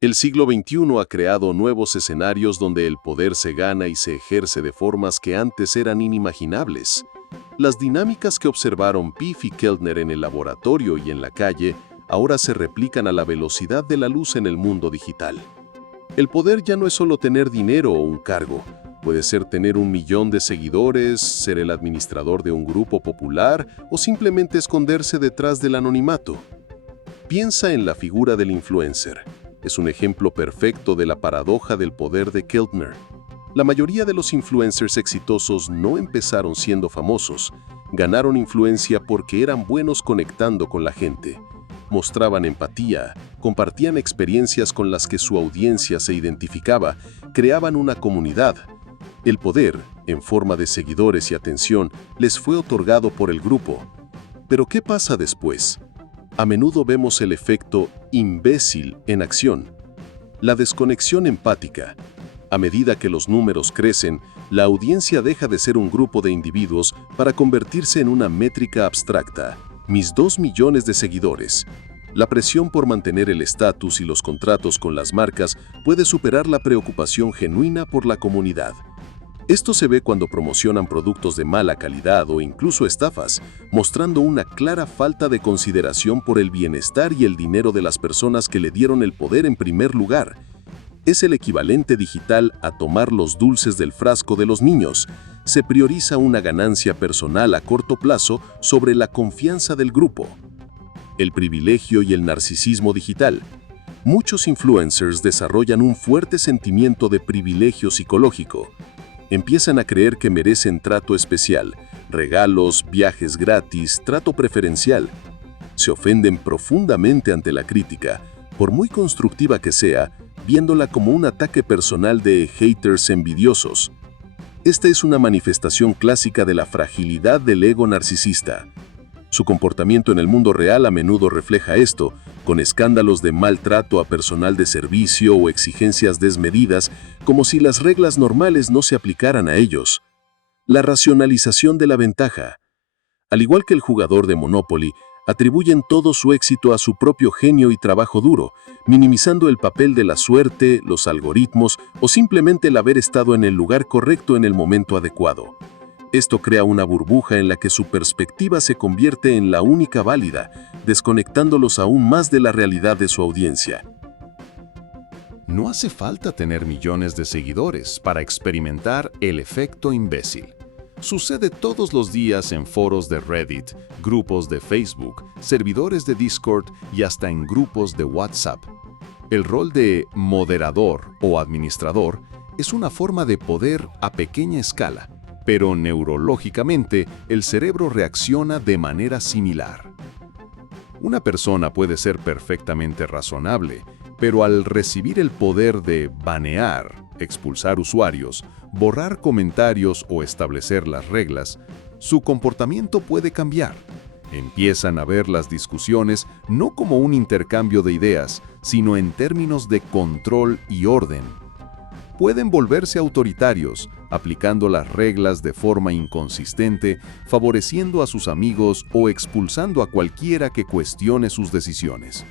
El siglo XXI ha creado nuevos escenarios donde el poder se gana y se ejerce de formas que antes eran inimaginables. Las dinámicas que observaron Piff y Keltner en el laboratorio y en la calle ahora se replican a la velocidad de la luz en el mundo digital. El poder ya no es solo tener dinero o un cargo. Puede ser tener 1 millón de seguidores, ser el administrador de un grupo popular o simplemente esconderse detrás del anonimato. Piensa en la figura del influencer. Es un ejemplo perfecto de la paradoja del poder de Keltner. La mayoría de los influencers exitosos no empezaron siendo famosos. Ganaron influencia porque eran buenos conectando con la gente. Mostraban empatía, compartían experiencias con las que su audiencia se identificaba, creaban una comunidad. El poder, en forma de seguidores y atención, les fue otorgado por el grupo. Pero ¿qué pasa después? A menudo vemos el efecto imbécil en acción. La desconexión empática. A medida que los números crecen, la audiencia deja de ser un grupo de individuos para convertirse en una métrica abstracta. Mis 2 millones de seguidores. La presión por mantener el estatus y los contratos con las marcas puede superar la preocupación genuina por la comunidad. Esto se ve cuando promocionan productos de mala calidad o incluso estafas, mostrando una clara falta de consideración por el bienestar y el dinero de las personas que le dieron el poder en primer lugar. Es el equivalente digital a tomar los dulces del frasco de los niños. Se prioriza una ganancia personal a corto plazo sobre la confianza del grupo. El privilegio y el narcisismo digital. Muchos influencers desarrollan un fuerte sentimiento de privilegio psicológico. Empiezan a creer que merecen trato especial, regalos, viajes gratis, trato preferencial. Se ofenden profundamente ante la crítica, por muy constructiva que sea, viéndola como un ataque personal de haters envidiosos. Esta es una manifestación clásica de la fragilidad del ego narcisista. Su comportamiento en el mundo real a menudo refleja esto, con escándalos de maltrato a personal de servicio o exigencias desmedidas, como si las reglas normales no se aplicaran a ellos. La racionalización de la ventaja. Al igual que el jugador de Monopoly, atribuyen todo su éxito a su propio genio y trabajo duro, minimizando el papel de la suerte, los algoritmos o simplemente el haber estado en el lugar correcto en el momento adecuado. Esto crea una burbuja en la que su perspectiva se convierte en la única válida, desconectándolos aún más de la realidad de su audiencia. No hace falta tener millones de seguidores para experimentar el efecto imbécil. Sucede todos los días en foros de Reddit, grupos de Facebook, servidores de Discord y hasta en grupos de WhatsApp. El rol de moderador o administrador es una forma de poder a pequeña escala, pero neurológicamente el cerebro reacciona de manera similar. Una persona puede ser perfectamente razonable, pero al recibir el poder de banear, expulsar usuarios, borrar comentarios o establecer las reglas, su comportamiento puede cambiar. Empiezan a ver las discusiones no como un intercambio de ideas, sino en términos de control y orden. Pueden volverse autoritarios, aplicando las reglas de forma inconsistente, favoreciendo a sus amigos o expulsando a cualquiera que cuestione sus decisiones.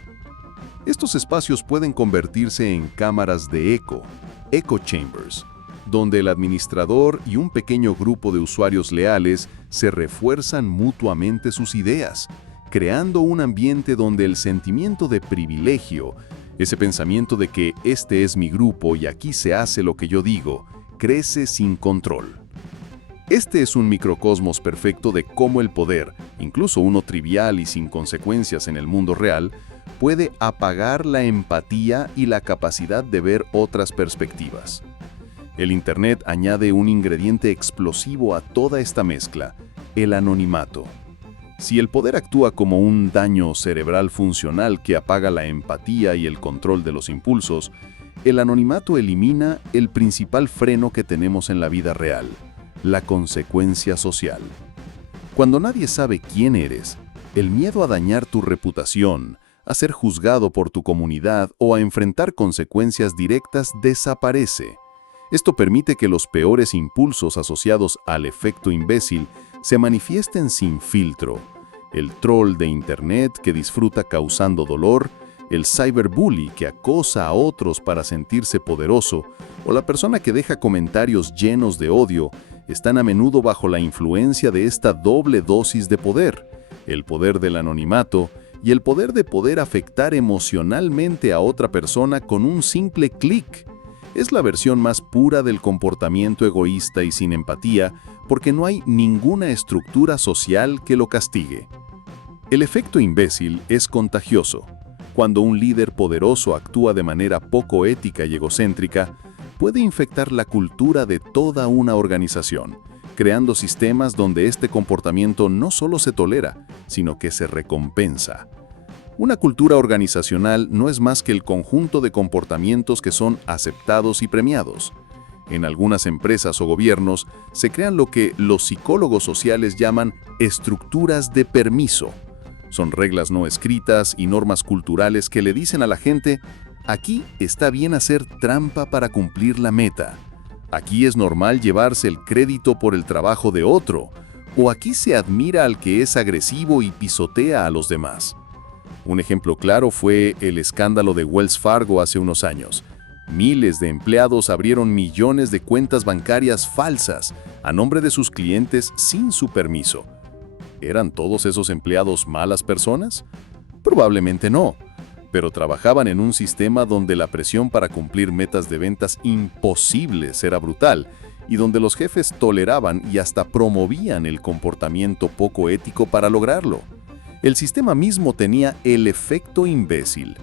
Estos espacios pueden convertirse en cámaras de echo chambers, donde el administrador y un pequeño grupo de usuarios leales se refuerzan mutuamente sus ideas, creando un ambiente donde el sentimiento de privilegio, ese pensamiento de que este es mi grupo y aquí se hace lo que yo digo, crece sin control. Este es un microcosmos perfecto de cómo el poder, incluso uno trivial y sin consecuencias en el mundo real, puede apagar la empatía y la capacidad de ver otras perspectivas. El Internet añade un ingrediente explosivo a toda esta mezcla, el anonimato. Si el poder actúa como un daño cerebral funcional que apaga la empatía y el control de los impulsos, el anonimato elimina el principal freno que tenemos en la vida real, la consecuencia social. Cuando nadie sabe quién eres, el miedo a dañar tu reputación, a ser juzgado por tu comunidad o a enfrentar consecuencias directas desaparece. Esto permite que los peores impulsos asociados al efecto imbécil se manifiesten sin filtro. El troll de Internet que disfruta causando dolor, el cyberbully que acosa a otros para sentirse poderoso, o la persona que deja comentarios llenos de odio, están a menudo bajo la influencia de esta doble dosis de poder, el poder del anonimato y el poder de poder afectar emocionalmente a otra persona con un simple clic. Es la versión más pura del comportamiento egoísta y sin empatía, porque no hay ninguna estructura social que lo castigue. El efecto imbécil es contagioso. Cuando un líder poderoso actúa de manera poco ética y egocéntrica, puede infectar la cultura de toda una organización, creando sistemas donde este comportamiento no solo se tolera, sino que se recompensa. Una cultura organizacional no es más que el conjunto de comportamientos que son aceptados y premiados. En algunas empresas o gobiernos se crean lo que los psicólogos sociales llaman estructuras de permiso. Son reglas no escritas y normas culturales que le dicen a la gente: aquí está bien hacer trampa para cumplir la meta. Aquí es normal llevarse el crédito por el trabajo de otro. O aquí se admira al que es agresivo y pisotea a los demás. Un ejemplo claro fue el escándalo de Wells Fargo hace unos años. Miles de empleados abrieron millones de cuentas bancarias falsas a nombre de sus clientes sin su permiso. ¿Eran todos esos empleados malas personas? Probablemente no, pero trabajaban en un sistema donde la presión para cumplir metas de ventas imposibles era brutal y donde los jefes toleraban y hasta promovían el comportamiento poco ético para lograrlo. El sistema mismo tenía el efecto imbécil.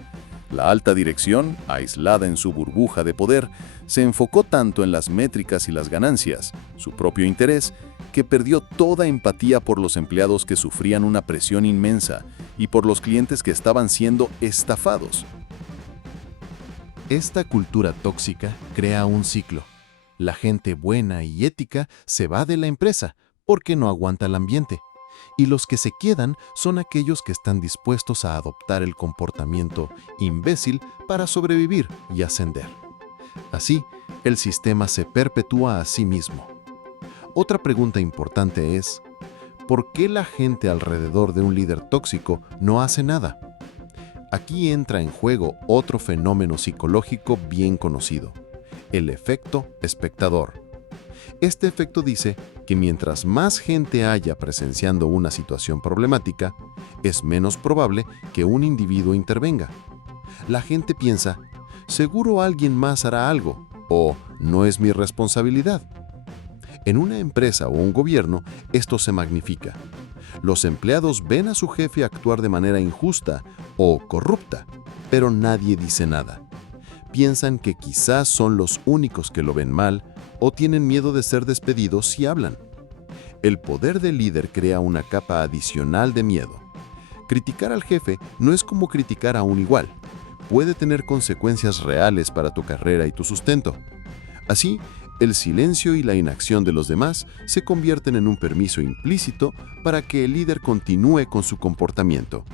La alta dirección, aislada en su burbuja de poder, se enfocó tanto en las métricas y las ganancias, su propio interés, que perdió toda empatía por los empleados que sufrían una presión inmensa y por los clientes que estaban siendo estafados. Esta cultura tóxica crea un ciclo. La gente buena y ética se va de la empresa porque no aguanta el ambiente. Y los que se quedan son aquellos que están dispuestos a adoptar el comportamiento imbécil para sobrevivir y ascender. Así, el sistema se perpetúa a sí mismo. Otra pregunta importante es, ¿por qué la gente alrededor de un líder tóxico no hace nada? Aquí entra en juego otro fenómeno psicológico bien conocido, el efecto espectador. Este efecto dice que mientras más gente haya presenciando una situación problemática, es menos probable que un individuo intervenga. La gente piensa, seguro alguien más hará algo, o no es mi responsabilidad. En una empresa o un gobierno, esto se magnifica. Los empleados ven a su jefe actuar de manera injusta o corrupta, pero nadie dice nada. Piensan que quizás son los únicos que lo ven mal o tienen miedo de ser despedidos si hablan. El poder del líder crea una capa adicional de miedo. Criticar al jefe no es como criticar a un igual. Puede tener consecuencias reales para tu carrera y tu sustento. Así, el silencio y la inacción de los demás se convierten en un permiso implícito para que el líder continúe con su comportamiento.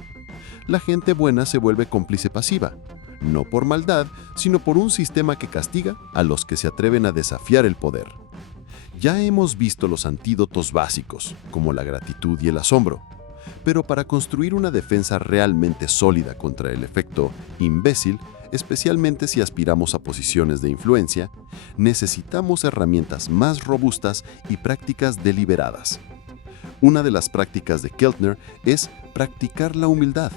La gente buena se vuelve cómplice pasiva, no por maldad, sino por un sistema que castiga a los que se atreven a desafiar el poder. Ya hemos visto los antídotos básicos, como la gratitud y el asombro, pero para construir una defensa realmente sólida contra el efecto imbécil, especialmente si aspiramos a posiciones de influencia, necesitamos herramientas más robustas y prácticas deliberadas. Una de las prácticas de Keltner es practicar la humildad.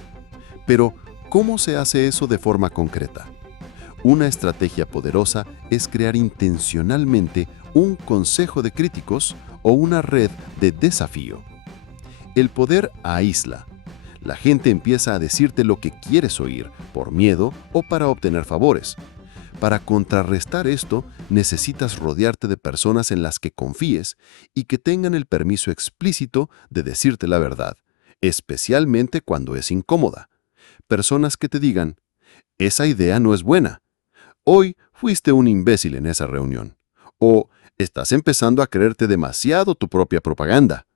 Pero, ¿cómo se hace eso de forma concreta? Una estrategia poderosa es crear intencionalmente un consejo de críticos o una red de desafío. El poder aísla. La gente empieza a decirte lo que quieres oír, por miedo o para obtener favores. Para contrarrestar esto, necesitas rodearte de personas en las que confíes y que tengan el permiso explícito de decirte la verdad, especialmente cuando es incómoda. Personas que te digan, esa idea no es buena. Hoy fuiste un imbécil en esa reunión. O estás empezando a creerte demasiado tu propia propaganda.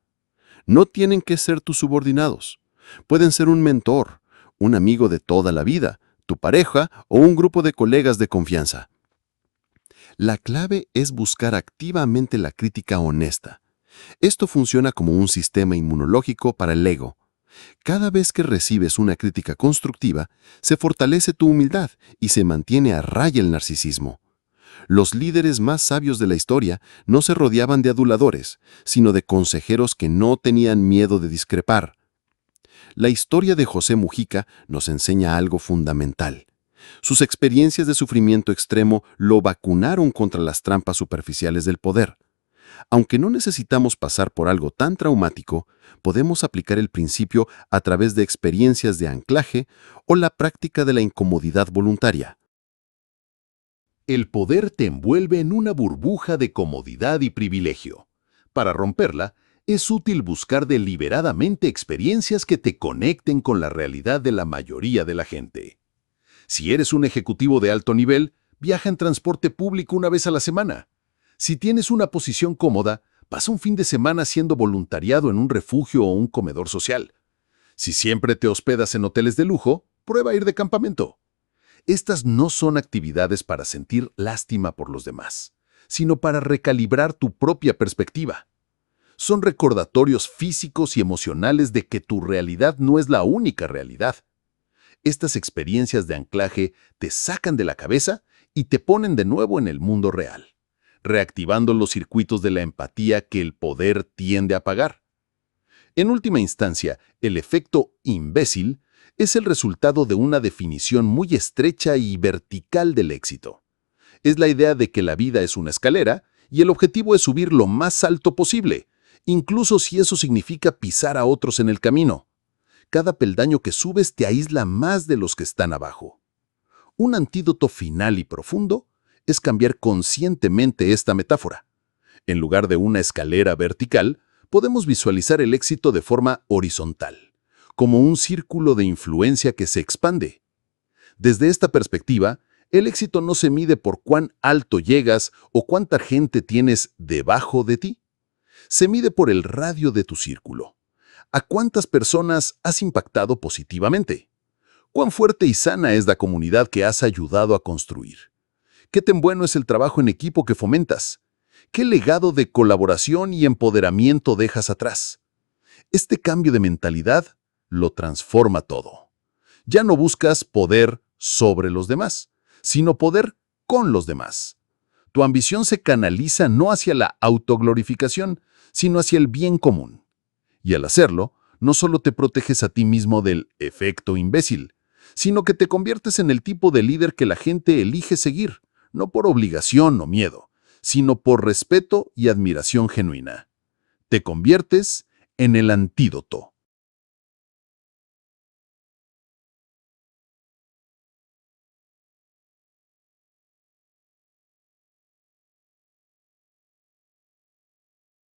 No tienen que ser tus subordinados. Pueden ser un mentor, un amigo de toda la vida, tu pareja o un grupo de colegas de confianza. La clave es buscar activamente la crítica honesta. Esto funciona como un sistema inmunológico para el ego. Cada vez que recibes una crítica constructiva, se fortalece tu humildad y se mantiene a raya el narcisismo. Los líderes más sabios de la historia no se rodeaban de aduladores, sino de consejeros que no tenían miedo de discrepar. La historia de José Mujica nos enseña algo fundamental. Sus experiencias de sufrimiento extremo lo vacunaron contra las trampas superficiales del poder. Aunque no necesitamos pasar por algo tan traumático, podemos aplicar el principio a través de experiencias de anclaje o la práctica de la incomodidad voluntaria. El poder te envuelve en una burbuja de comodidad y privilegio. Para romperla, es útil buscar deliberadamente experiencias que te conecten con la realidad de la mayoría de la gente. Si eres un ejecutivo de alto nivel, viaja en transporte público una vez a la semana. Si tienes una posición cómoda, pasa un fin de semana haciendo voluntariado en un refugio o un comedor social. Si siempre te hospedas en hoteles de lujo, prueba ir de campamento. Estas no son actividades para sentir lástima por los demás, sino para recalibrar tu propia perspectiva. Son recordatorios físicos y emocionales de que tu realidad no es la única realidad. Estas experiencias de anclaje te sacan de la cabeza y te ponen de nuevo en el mundo real, reactivando los circuitos de la empatía que el poder tiende a apagar. En última instancia, el efecto imbécil es el resultado de una definición muy estrecha y vertical del éxito. Es la idea de que la vida es una escalera y el objetivo es subir lo más alto posible, incluso si eso significa pisar a otros en el camino. Cada peldaño que subes te aísla más de los que están abajo. Un antídoto final y profundo es cambiar conscientemente esta metáfora. En lugar de una escalera vertical, podemos visualizar el éxito de forma horizontal, como un círculo de influencia que se expande. Desde esta perspectiva, el éxito no se mide por cuán alto llegas o cuánta gente tienes debajo de ti. Se mide por el radio de tu círculo. ¿A cuántas personas has impactado positivamente? ¿Cuán fuerte y sana es la comunidad que has ayudado a construir? ¿Qué tan bueno es el trabajo en equipo que fomentas? ¿Qué legado de colaboración y empoderamiento dejas atrás? Este cambio de mentalidad lo transforma todo. Ya no buscas poder sobre los demás, sino poder con los demás. Tu ambición se canaliza no hacia la autoglorificación, sino hacia el bien común. Y al hacerlo, no solo te proteges a ti mismo del efecto imbécil, sino que te conviertes en el tipo de líder que la gente elige seguir, no por obligación o miedo, sino por respeto y admiración genuina. Te conviertes en el antídoto.